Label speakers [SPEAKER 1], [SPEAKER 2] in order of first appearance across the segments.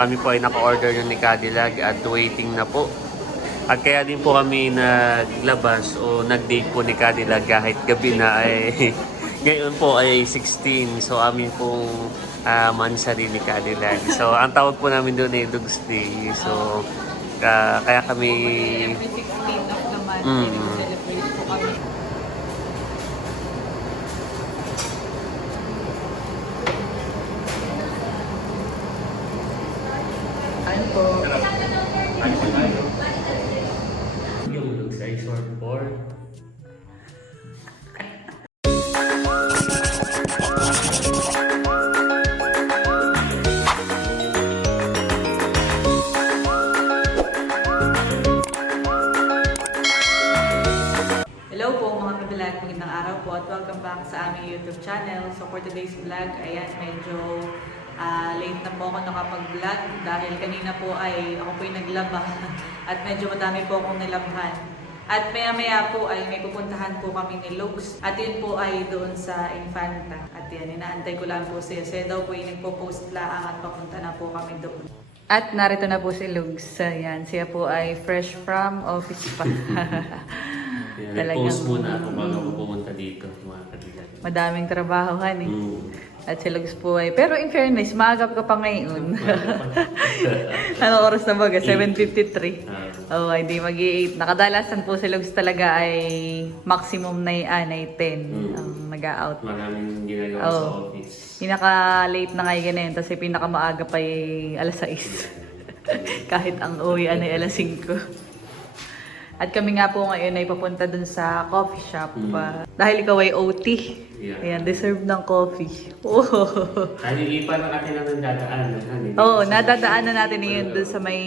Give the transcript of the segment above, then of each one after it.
[SPEAKER 1] kami po ay naka-order na ni Cadillac at waiting na po. At kaya din po kami naglabas o nag-date po ni Cadillac kahit gabi na ay ngayon po ay 16. So amin pong uh, mansari ni Cadillac. So ang tawag po namin doon ay Dogs Day. So ah, kaya kami
[SPEAKER 2] Every 16 of the month,
[SPEAKER 1] Mm.
[SPEAKER 2] So for today's vlog, ayan, medyo ah, late na po ako nakapag-vlog dahil kanina po ay ako po yung naglaba at medyo madami po akong nilabhan. At maya maya po ay may pupuntahan po kami ni Lugs at yun po ay doon sa Infanta. At yan, inaantay ko lang po siya. Siya daw po yung nagpo-post laang at papunta na po kami doon. At narito na po si Lugs. Ayan, siya po ay fresh from office pa. Talagang-
[SPEAKER 1] post muna ako bago ako pumunta dito.
[SPEAKER 2] Madaming trabaho, eh.
[SPEAKER 1] Mm.
[SPEAKER 2] At si Lugs po ay... Pero in fairness, maagap ka pa ngayon. ano oras na ba? 7.53.
[SPEAKER 1] Ah,
[SPEAKER 2] Oh, hindi mag 8 Nakadalasan po si Lugs talaga ay maximum na yan ay 10
[SPEAKER 1] Mm.
[SPEAKER 2] ang mag-out.
[SPEAKER 1] maraming ginagawa
[SPEAKER 2] Oo.
[SPEAKER 1] sa office.
[SPEAKER 2] Pinaka-late na ngayon ganun. Tapos pinaka-maaga pa ay alas 6. Kahit ang uwian ay alas 5. At kami nga po ngayon ay papunta dun sa coffee shop.
[SPEAKER 1] Mm.
[SPEAKER 2] ah, dahil ikaw ay OT.
[SPEAKER 1] Yeah.
[SPEAKER 2] Ayan, deserve ng coffee. Oh.
[SPEAKER 1] Nalilipan na natin ang dadaan. ano,
[SPEAKER 2] Oo, nadadaanan natin yun dun sa may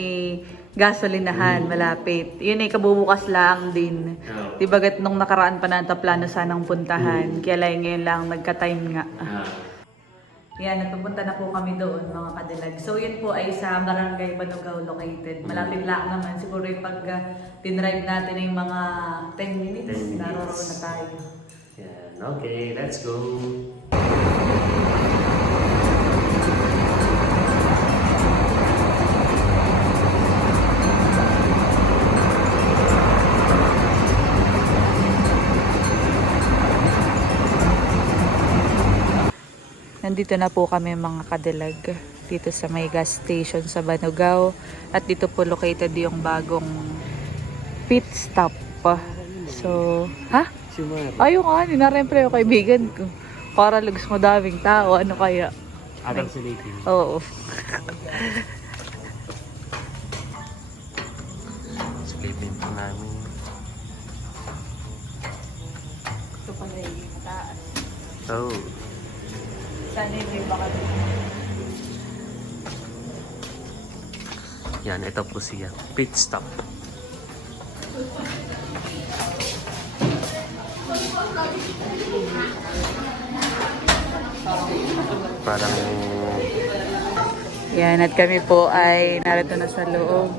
[SPEAKER 2] gasolinahan, malapit. Yun ay kabubukas lang din.
[SPEAKER 1] Oo.
[SPEAKER 2] Di bagat nung nakaraan pa natin plano sanang puntahan. Kaya lang ngayon lang nagka-time nga.
[SPEAKER 1] Ah,
[SPEAKER 2] Yan, napupunta na po kami doon mga kadilag. So yun po ay sa Barangay Banugaw located. Malapit lang naman. Siguro yung pag uh, tinrive natin ay mga 10 minutes,
[SPEAKER 1] 10 minutes.
[SPEAKER 2] naroroon na tayo.
[SPEAKER 1] yan. Okay, let's go.
[SPEAKER 2] Nandito na po kami mga kadilag dito sa may gas station sa Banugaw at dito po located yung bagong pit stop. So, ha? Ayun nga, ninarempre yung kaibigan ko. Para lugs mo daming tao, ano kaya?
[SPEAKER 1] Adam Silitin.
[SPEAKER 2] Oo.
[SPEAKER 1] Silitin po namin.
[SPEAKER 2] Ito pala yung mataas.
[SPEAKER 1] Oh. Yan, ito po siya. Pit stop. Parang
[SPEAKER 2] Yan, at kami po ay narito na sa loob.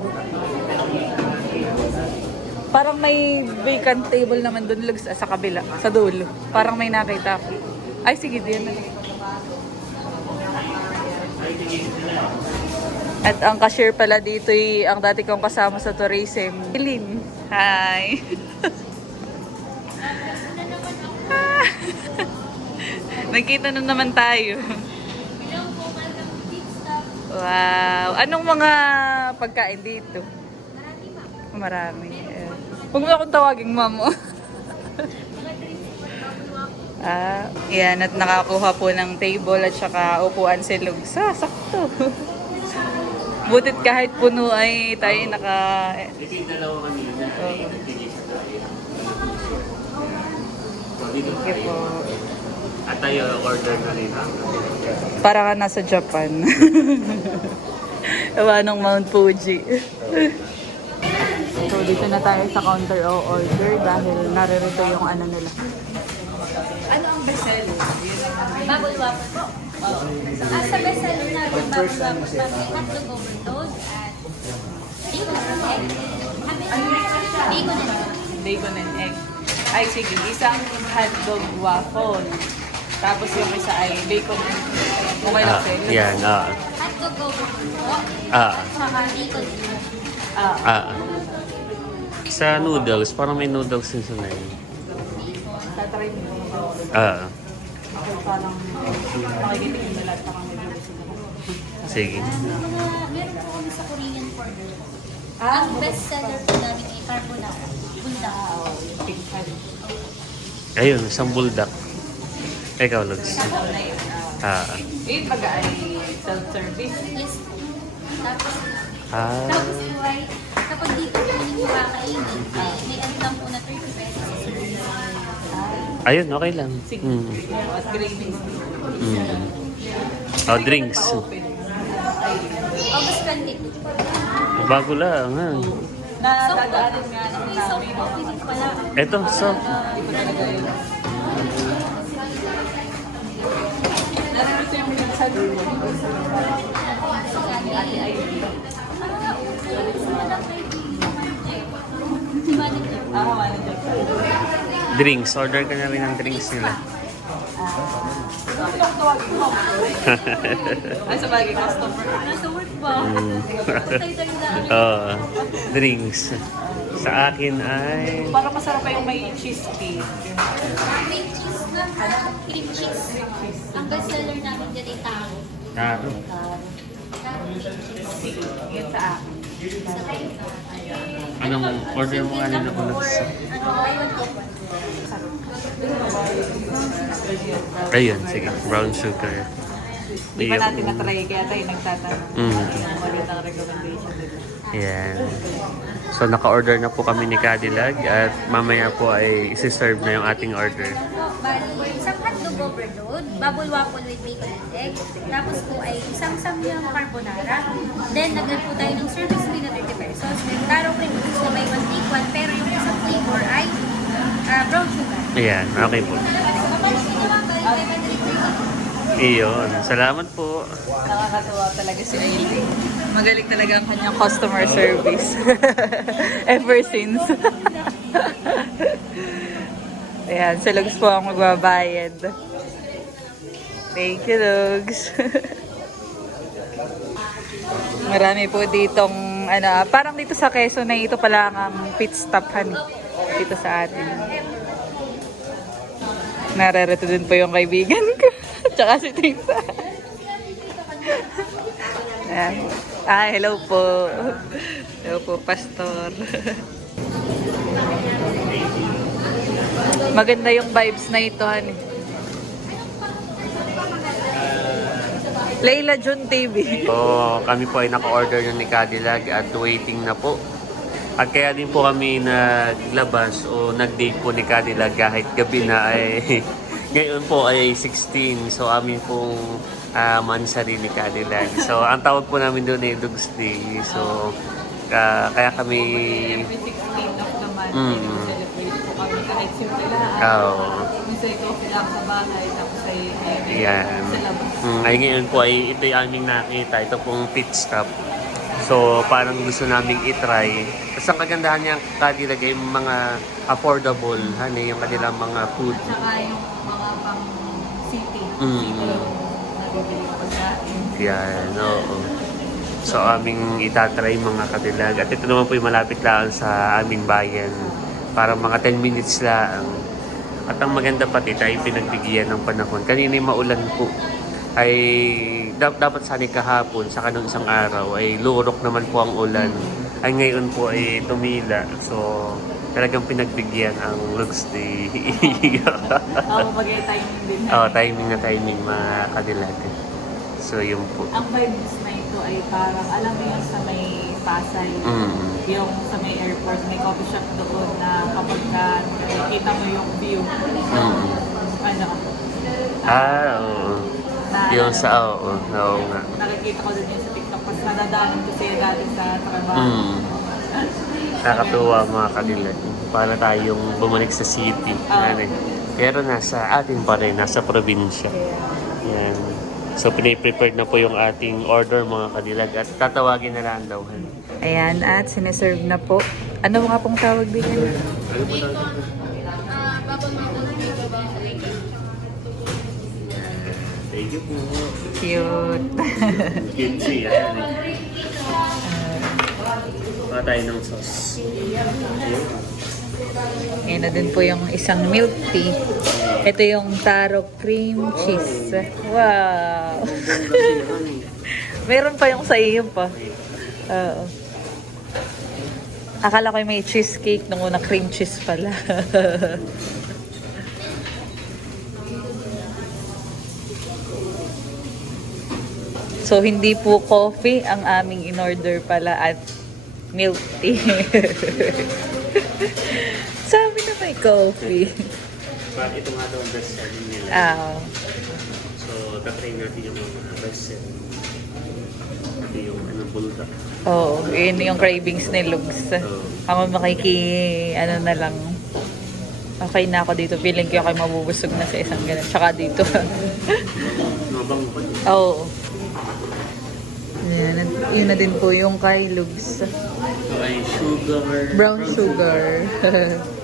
[SPEAKER 2] Parang may vacant table naman doon sa kabila, sa dulo. Parang may nakita. Ay, sige, diyan na. At ang cashier pala dito ay ang dati kong kasama sa tourism. Eileen. Hi. Nagkita na naman tayo. Wow. Anong mga pagkain dito? Marami. Eh. Huwag mo akong tawaging mamo. ah, yan. At nakakuha po ng table at saka upuan si Lugs. Ah, sakto. Butit kahit puno ay tayo naka...
[SPEAKER 1] ito yung dalawa. So, dito
[SPEAKER 2] Sige
[SPEAKER 1] tayo.
[SPEAKER 2] po.
[SPEAKER 1] At tayo order na rin.
[SPEAKER 2] Para ka nasa Japan. Ewa ng Mount Fuji. so, dito na tayo sa counter o order dahil naririto yung ano nila. Bestseller?
[SPEAKER 3] Bubble waffle po. Ah, sa bestseller natin, bubble waffle may hotdog overload at bacon and egg. Bacon and egg.
[SPEAKER 2] Bacon and egg. Ay, sige. Isang hotdog waffle. Tapos yung isa ay bacon. Okay lang,
[SPEAKER 1] Ah,
[SPEAKER 2] sir.
[SPEAKER 1] yan, ah.
[SPEAKER 3] Hotdog overload po.
[SPEAKER 1] Ah,
[SPEAKER 3] Tsaka bacon.
[SPEAKER 2] Ah,
[SPEAKER 1] ah. Sa noodles, parang may noodles din sa ngayon.
[SPEAKER 2] Tatry mo yung mga.
[SPEAKER 1] Ah,
[SPEAKER 2] Ako parang makikitikin na lahat parang na.
[SPEAKER 1] sige.
[SPEAKER 3] Mga, meron po kami sa Korean corner.
[SPEAKER 2] Ah,
[SPEAKER 3] Ang best seller po namin ay carbonara. Bunda.
[SPEAKER 2] Ah, pink pan.
[SPEAKER 1] Ayun, isang buldak. Ikaw, Lugs.
[SPEAKER 2] Ano na yun? Ah,
[SPEAKER 1] Ah,
[SPEAKER 2] Yung pag ay self-service.
[SPEAKER 3] Yes. Tapos,
[SPEAKER 1] ah.
[SPEAKER 3] tapos po ay, kapag dito po ninyo kakainin, may,
[SPEAKER 1] Ayun, okay lang.
[SPEAKER 2] Sige.
[SPEAKER 1] Mm.
[SPEAKER 2] At gravy.
[SPEAKER 1] Mm. Oh, drinks.
[SPEAKER 3] August 22.
[SPEAKER 1] Bago lang, ha?
[SPEAKER 2] na dadaanin nga
[SPEAKER 3] soap
[SPEAKER 2] namin.
[SPEAKER 3] po, pilit pala.
[SPEAKER 1] Eto, so,
[SPEAKER 2] Hindi ko talaga yun. Narinig ko yung minsan. Ate Ivy.
[SPEAKER 3] Si manager.
[SPEAKER 2] Ah, manager.
[SPEAKER 1] Drinks. Order ka na rin ng drinks nila.
[SPEAKER 2] Ay, sa bagay, customer.
[SPEAKER 3] Nasa work ba?
[SPEAKER 1] Mm. Oo, drinks. Sa akin ay...
[SPEAKER 2] Para masarap pa yung may cheese cake.
[SPEAKER 3] Cream cheese na. Cream cheese. Ang best seller namin dyan ay taro.
[SPEAKER 1] Taro.
[SPEAKER 3] Taro cream cheese.
[SPEAKER 2] Sige, yan sa akin.
[SPEAKER 1] Anong order mo
[SPEAKER 3] ano, one get one.
[SPEAKER 1] Ayun, sige. Brown sugar.
[SPEAKER 2] Di pa natin na-try, kaya tayo nagtatanong.
[SPEAKER 1] Mm.
[SPEAKER 2] Yung magandang recommendation nila.
[SPEAKER 1] Yan. So, naka-order na po kami ni Cadillac at mamaya po ay isi-serve na yung ating order.
[SPEAKER 3] Bali, isang overload, bubble waffle with bacon and egg. Tapos po ay isang samyang carbonara. Then, naglan po tayo ng service fee na 30 pesos. Then, taro cream cheese na may one. Pero yung isang flavor ay ah, brown sugar.
[SPEAKER 1] Ayan, okay po.
[SPEAKER 3] Kapag sino naman, bali 530.
[SPEAKER 1] Iyon. Salamat po.
[SPEAKER 2] Nakakatuwa talaga si Aileen. Magaling talaga ang kanyang customer service. Ever since. Ayan, si Lugs po ang magbabayad. Thank you, Lugs. Marami po ditong, ano, parang dito sa Quezon na ito pala ang pit stop honey. Dito sa atin. Nararito din po yung kaibigan ko. Tsaka si Tita. Ayan. Ah, hello po. Hello po, Pastor. Maganda yung vibes na ito, honey. Layla Jun TV.
[SPEAKER 1] So, kami po ay naka-order na ni Cadillac at waiting na po. At kaya din po kami naglabas o nag-date po ni Cadillac kahit gabi na ay ngayon po ay 16. So, amin pong uh, mansari ni Cadillac. So, ang tawag po namin doon ay Dogs Day. So, ka- kaya kami...
[SPEAKER 2] Every 16 of
[SPEAKER 1] Mm.
[SPEAKER 2] celebrate po kami kahit simple lang.
[SPEAKER 1] Oh,
[SPEAKER 2] Minsan coffee lang sa bahay, tapos ay ay-
[SPEAKER 1] Yan.
[SPEAKER 2] sa labas.
[SPEAKER 1] Mm, ay ngayon po ay ito yung aming nakita. Ito pong pit stop. So parang gusto naming itry. Tapos ang kagandahan niya Cadillac ay mga affordable. Hani, yung kanilang mga food.
[SPEAKER 2] Tsaka yung mga pang city.
[SPEAKER 1] Mm.
[SPEAKER 2] City nabibili ko pagkain.
[SPEAKER 1] Yan, oo. So aming itatry mga Cadillac. At ito naman po yung malapit lang sa aming bayan. Para mga 10 minutes lang. At ang maganda pati tayo pinagbigyan ng panahon. Kanina yung maulan po ay dap- dapat sana kahapon sa kanong isang araw ay lurok naman po ang ulan. Ay ngayon po ay tumila. So talagang pinagbigyan ang looks day.
[SPEAKER 2] Ako mag-timing din.
[SPEAKER 1] oh, timing na timing mga Cadillac. So yun po.
[SPEAKER 2] Ang vibes na ito ay parang, alam mo yung sa may Pasay,
[SPEAKER 1] Mm.
[SPEAKER 2] yung sa may airport, may coffee shop doon na kapag ka nakikita mo yung view,
[SPEAKER 1] Mm.
[SPEAKER 2] ano,
[SPEAKER 1] Ah, oo.
[SPEAKER 2] na,
[SPEAKER 1] Yung sa, oo, oo nga.
[SPEAKER 2] nakikita ko din yun sa TikTok, kasi nadadaanan ko siya dati sa trabaho.
[SPEAKER 1] Mm. Nakakatuwa mga kadilag. Para tayong bumalik sa city. Eh. Pero nasa atin pa rin, nasa probinsya. Yan. So, piniprepared na po yung ating order mga kadilag at tatawagin na lang daw.
[SPEAKER 2] Ayan, at sineserve na po. Ano nga pong tawag din yan?
[SPEAKER 1] Ano po tawag? Thank you po.
[SPEAKER 2] Cute.
[SPEAKER 1] Cute siya. Baka tayo ng sauce. Ayun.
[SPEAKER 2] Ayan na din po yung isang milk tea. Ito yung taro cream cheese. Wow! Meron pa yung sa iyo pa. Oo. Akala ko may cheesecake nung una cream cheese pala. so hindi po coffee ang aming in-order pala at milk tea. Sabi na may coffee.
[SPEAKER 1] But ito nga daw ang best selling nila.
[SPEAKER 2] Ah,
[SPEAKER 1] So, tatry natin yung mga best selling. Ito yung ano, bulldog.
[SPEAKER 2] Oo, oh, yun yung cravings ni Lugs. Ako makiki, ano na lang. Okay na ako dito. Feeling ko ako mabubusog na sa isang ganun. Tsaka dito.
[SPEAKER 1] Mabang pa.
[SPEAKER 2] Oo. oh. Yan, yun na din po yung kay Lugs.
[SPEAKER 1] Ito ay sugar.
[SPEAKER 2] Brown sugar.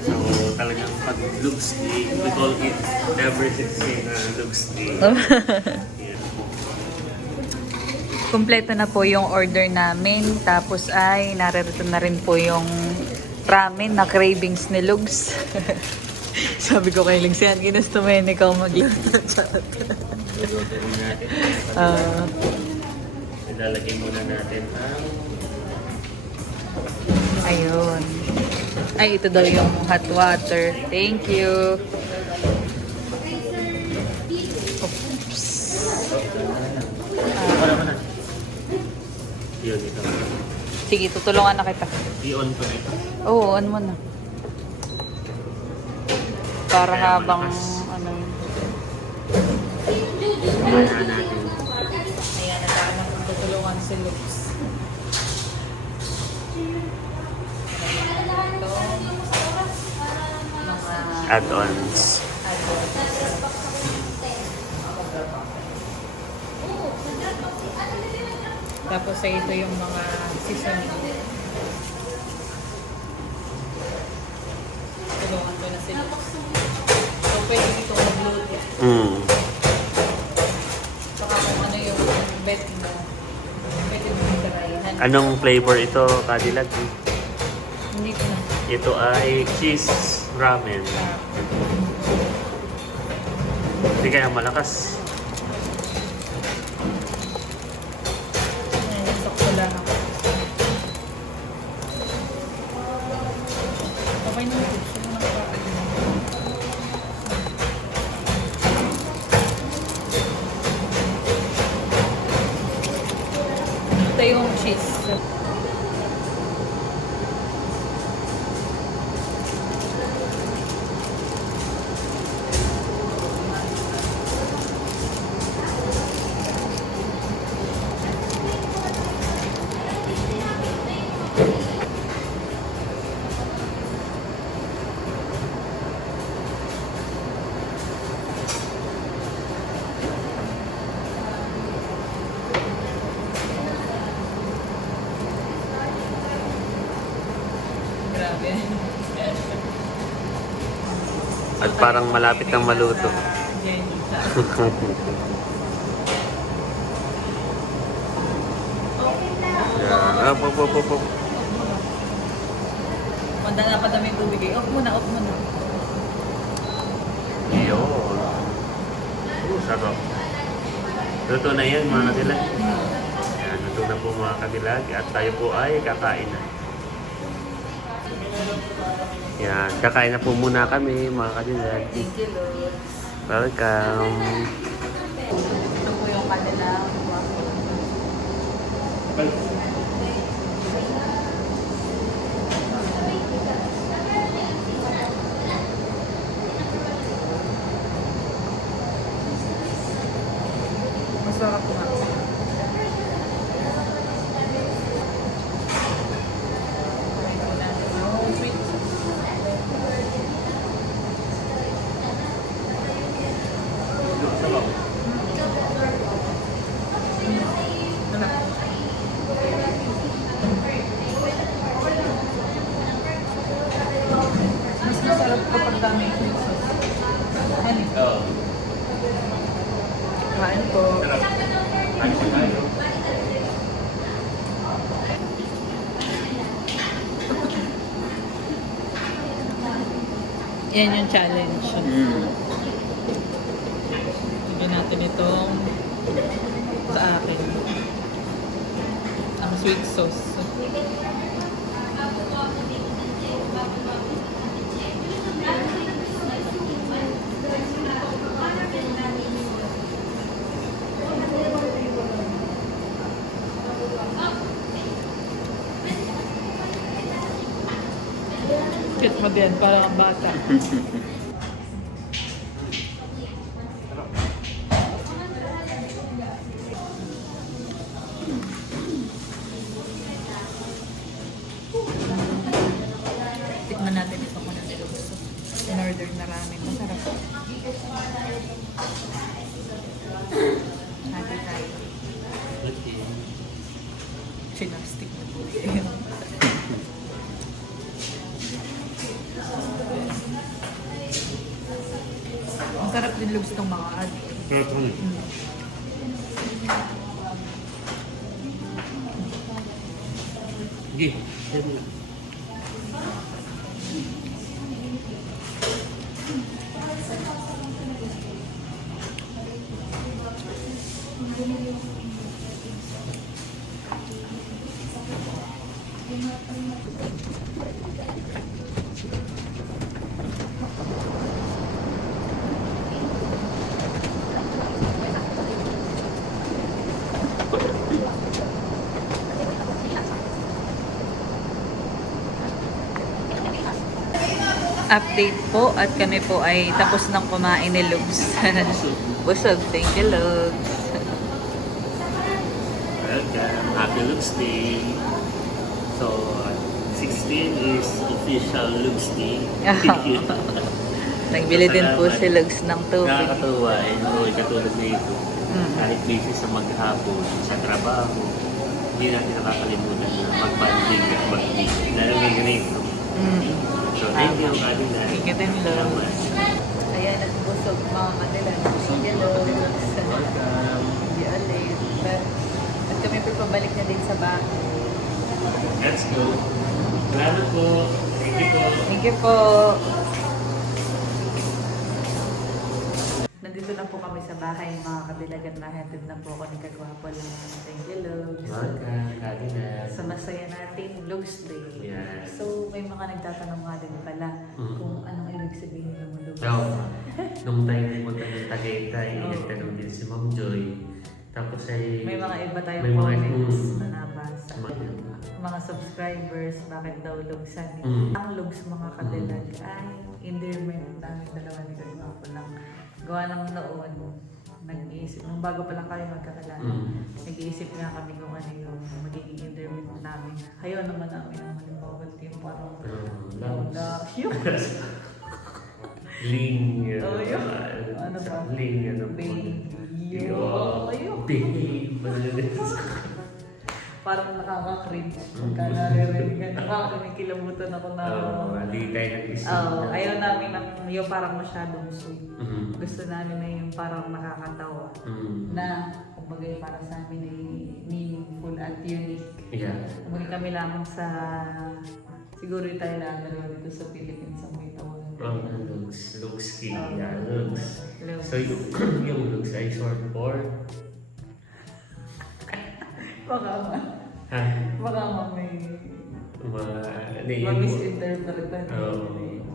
[SPEAKER 1] So, talagang pag looks day, we call it every 16 na looks day. Yeah.
[SPEAKER 2] Kompleto na po yung order namin. Tapos ay naririto na rin po yung ramen na cravings ni Lugs. Sabi ko kay Lugs yan, ginusto mo yan ikaw magluto.
[SPEAKER 1] Lulutuin natin.
[SPEAKER 2] Ah,
[SPEAKER 1] Ilalagay muna natin ang
[SPEAKER 2] ayun. Ay, ito daw yung hot water. Thank you. Oops.
[SPEAKER 1] Na. Yun, ito.
[SPEAKER 2] Sige, tutulungan na kita.
[SPEAKER 1] I-on ko na ito.
[SPEAKER 2] Oo, ano mo na. Para habang,
[SPEAKER 1] malakas. Kaya natin.
[SPEAKER 2] Ayan, nataanong tutulungan si. Mga
[SPEAKER 1] Add-ons.
[SPEAKER 2] Tapos ay ito yung mga seasoning. Tulungan ko na si Lux. So, pwede dito magluto.
[SPEAKER 1] Mm.
[SPEAKER 2] Saka kung ano yung bet mo, pwede mo itarayan.
[SPEAKER 1] Anong flavor ito, Cadillac?
[SPEAKER 2] Hindi ko na.
[SPEAKER 1] Ito ay cheese ramen. Hindi kaya malakas. Parang malapit ng maluto. Yeah. Up, up, up, up, up.
[SPEAKER 2] Manda na pa dami tubig eh. Off muna, off muna.
[SPEAKER 1] Yun. Uh, sarap. Luto na yan mga kadilag. Yan, luto na po mga kadilag. At tayo po ay kakain na. Yan, kakain na po muna kami mga kadilag.
[SPEAKER 2] Thank you, Lord.
[SPEAKER 1] Welcome.
[SPEAKER 2] Ito po yung kanilang Masarap po nga. Yung sweet. Sarap. Yan yung challenge.
[SPEAKER 1] Mm.
[SPEAKER 2] Tignan natin itong sa akin. Ang sweet sauce. Din, parang ang bata. lubs ng mga ad.
[SPEAKER 1] Sarap rin.
[SPEAKER 2] Update po at kami po ay tapos ng kumain ni Lugs. Busog. Thank you, Lugs.
[SPEAKER 1] Welcome. Happy Looks Day. So, 16 is official Looks Day.
[SPEAKER 2] Nagbili din po si Lugs ng tubig.
[SPEAKER 1] Nakakatuwa. Eh, no, katulad na ito.
[SPEAKER 2] Mm.
[SPEAKER 1] Kahit busy sa maghapon, sa trabaho, hindi natin nakakalimutan na mag-banding at mag-meet. Lalo na ganito.
[SPEAKER 2] Mm.
[SPEAKER 1] Thank you, Kadina.
[SPEAKER 2] Thank you din, Lugs. Ayan, at busog mga kanila. Thank you, Lugs.
[SPEAKER 1] Welcome.
[SPEAKER 2] Hindi ulit. At kami po pabalik na din sa bahay.
[SPEAKER 1] Let's go. Salamat po. Thank you po.
[SPEAKER 2] Thank you po. Nandito na po kami sa bahay mga kabilag at nahatid na po ako ni Kagwapo lang. Thank you, Lugs.
[SPEAKER 1] Welcome, Kadina.
[SPEAKER 2] Sa masaya nating Lugs Day.
[SPEAKER 1] Yes.
[SPEAKER 2] So, may mga nagtatanong nga din pala
[SPEAKER 1] Mhm.
[SPEAKER 2] kung anong ibig sabihin ng Lugs.
[SPEAKER 1] Oo. Nung tayo pumunta ng Tagaytay,
[SPEAKER 2] Oo.
[SPEAKER 1] nagtanong din si Ma'am Joy. Tapos ay...
[SPEAKER 2] May mga iba tayong
[SPEAKER 1] May mga-
[SPEAKER 2] comments
[SPEAKER 1] Mm.
[SPEAKER 2] na nabasa.
[SPEAKER 1] Mga-
[SPEAKER 2] Mga subscribers, bakit daw lugsan?
[SPEAKER 1] Mm.
[SPEAKER 2] Ang lugs mga kadilag ay endearment namin dalawa. Gawa ng noon, nag-iisip, nung bago pa lang kami magkakilala,
[SPEAKER 1] Mm.
[SPEAKER 2] nag-iisip nga kami kung ano yung magiging endearment namin. Ayaw naman namin ang halimbawa yung parang
[SPEAKER 1] Ano,
[SPEAKER 2] yung
[SPEAKER 1] loves.
[SPEAKER 2] yung
[SPEAKER 1] Ling.
[SPEAKER 2] Oh, yun. Ano ba?
[SPEAKER 1] Ling, ano
[SPEAKER 2] baby.
[SPEAKER 1] Oh,
[SPEAKER 2] Yun.
[SPEAKER 1] babe. Ano?
[SPEAKER 2] Parang nakaka-cringe pagka naririnig ka. Nakakinikilabutan ako na
[SPEAKER 1] Oo, hindi tayo nag-isip.
[SPEAKER 2] Oo,
[SPEAKER 1] na-
[SPEAKER 2] ayaw namin ng yung parang masyadong sweet.
[SPEAKER 1] Mm.
[SPEAKER 2] Gusto namin na yung parang nakakatawa.
[SPEAKER 1] Mm.
[SPEAKER 2] Na, kumbaga para sa amin ay meaningful at unique.
[SPEAKER 1] Yeah.
[SPEAKER 2] Kumbaga kami lamang sa, siguro yung tayo lang dalawa dito sa Philippines ang may tawagan.
[SPEAKER 1] Oh, looks. Looks key.
[SPEAKER 2] Oo.
[SPEAKER 1] Yeah, looks.
[SPEAKER 2] Looks.
[SPEAKER 1] So, yung, yung looks ay short for...
[SPEAKER 2] Baka nga,
[SPEAKER 1] Ha?
[SPEAKER 2] baka nga may
[SPEAKER 1] Ma... Yun?
[SPEAKER 2] ma-misinterpretan.
[SPEAKER 1] Oo.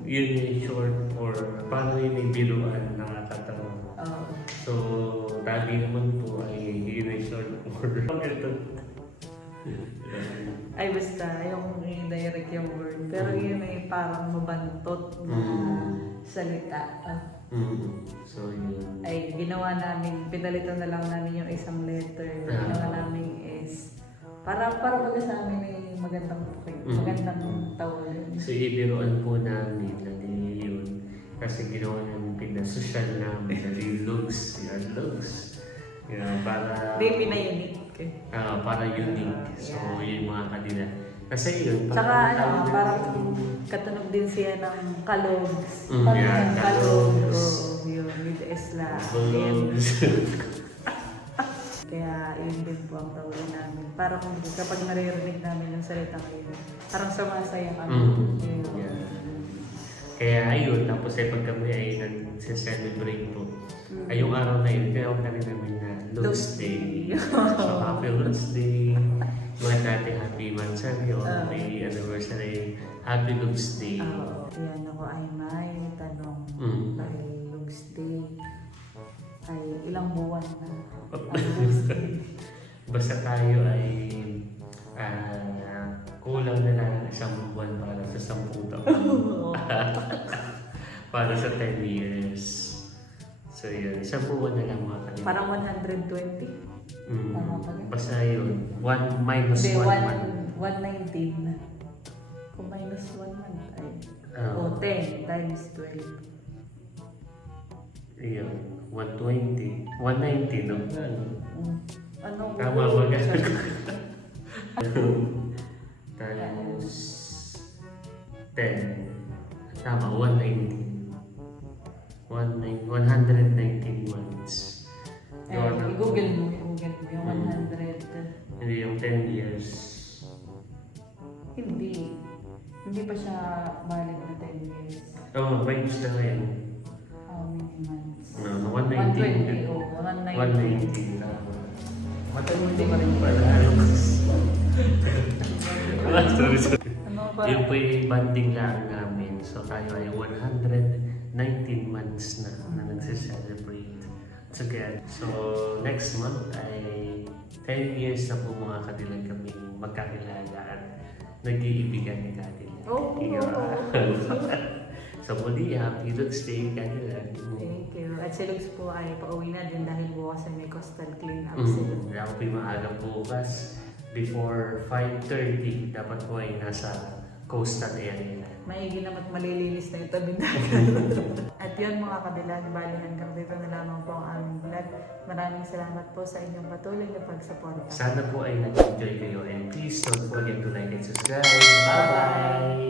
[SPEAKER 1] yun yung short for... Paano yun yung biruan nakakatawa.
[SPEAKER 2] Oo.
[SPEAKER 1] So, tabi naman po ay yun ay short for... Ito.
[SPEAKER 2] Ay basta, yung i-direct yung word. Pero yun ay parang mabantot na
[SPEAKER 1] Mm.
[SPEAKER 2] salita.
[SPEAKER 1] Mm. So, yun.
[SPEAKER 2] ay ginawa namin, pinalitan na lang namin yung isang letter.
[SPEAKER 1] Ah.
[SPEAKER 2] Ginawa namin is, para para baga sa amin ay magandang
[SPEAKER 1] Mm.
[SPEAKER 2] magandang tawagan.
[SPEAKER 1] So, ibiruan po namin na yun. Kasi ginawa namin pinasosyal namin na looks. Yan, looks. Yan, para...
[SPEAKER 2] Hindi, pinayunik.
[SPEAKER 1] Ah, para unique. So, yung mga kanila. Kasi yun,
[SPEAKER 2] Tsaka ano, parang katunog din siya ng kalogs.
[SPEAKER 1] Mm,
[SPEAKER 2] Parang
[SPEAKER 1] yeah,
[SPEAKER 2] yung
[SPEAKER 1] kalogs.
[SPEAKER 2] Oo, yun, with esla.
[SPEAKER 1] Looks.
[SPEAKER 2] Kaya yun din po ang tawagan namin. Para kung kapag naririnig namin yung salita yun, parang sumasaya kami.
[SPEAKER 1] Mm.
[SPEAKER 2] Yun.
[SPEAKER 1] Yeah. Kaya ayun, tapos ay pag kami ay nag-celebrate po. Ay yung araw na yun, kaya na rin namin na Lord's
[SPEAKER 2] Lord's
[SPEAKER 1] Day. So happy Lord's Day. Mga dati happy Mansari o
[SPEAKER 2] Ah.
[SPEAKER 1] may anniversary. Happy Lord's Day.
[SPEAKER 2] Ah, yan ako ay may tanong.
[SPEAKER 1] Mm.
[SPEAKER 2] Dahil Lugs Day ay ilang buwan na.
[SPEAKER 1] Basta tayo ay ah, kulang na lang isang buwan para sa sampung taon. para sa 10 years. So yun, isang buwan na lang mga kanina.
[SPEAKER 2] Parang 120.
[SPEAKER 1] Mm.
[SPEAKER 2] Tama pala.
[SPEAKER 1] Basta yun, 1 minus
[SPEAKER 2] Hindi,
[SPEAKER 1] 1
[SPEAKER 2] one-
[SPEAKER 1] month.
[SPEAKER 2] 119. Kung minus 1 month ay...
[SPEAKER 1] Ah.
[SPEAKER 2] O 10 times 12.
[SPEAKER 1] Ayun, 120. 190, no? Ano?
[SPEAKER 2] Ano
[SPEAKER 1] Tama ba ganun? Times 10. Tama, 190. 190 119 months.
[SPEAKER 2] Eh,
[SPEAKER 1] Gawa ng-
[SPEAKER 2] i-google mo, i-google mo yung
[SPEAKER 1] Mm.
[SPEAKER 2] 100.
[SPEAKER 1] Hindi yung 10 years.
[SPEAKER 2] Hindi. Hindi pa siya valid na 10 years.
[SPEAKER 1] Oo, oh, may gusto na yun.
[SPEAKER 2] Months?
[SPEAKER 1] No, 190.
[SPEAKER 2] 120 o 190.
[SPEAKER 1] 190. Tama. Matalino ka rin pala. Sorry, sorry.
[SPEAKER 2] Ano ba?
[SPEAKER 1] Yung po yung banding lang namin. So tayo ay 119 months na na nagse-celebrate together. So next month ay 10 years na po mga kadilag kami magkakilala at nag-iibigan ni Kadilag.
[SPEAKER 2] Oo.
[SPEAKER 1] so muli, happy Lord's Day, Kadilag.
[SPEAKER 2] Thank you. At si Lugs po ay pauwi na din dahil bukas ay may coastal clean up sila.
[SPEAKER 1] Mm, kaya ako po yung maaga bukas before 5.30 dapat po ay nasa coastal area na.
[SPEAKER 2] Maigi naman malilinis na yung tabi At yun mga kabilag, bali hanggang dito na lamang po ang aming vlog. Maraming salamat po sa inyong patuloy na pagsuporta.
[SPEAKER 1] Sana po ay nag-enjoy kayo and please don't forget to like and subscribe. Bye-bye!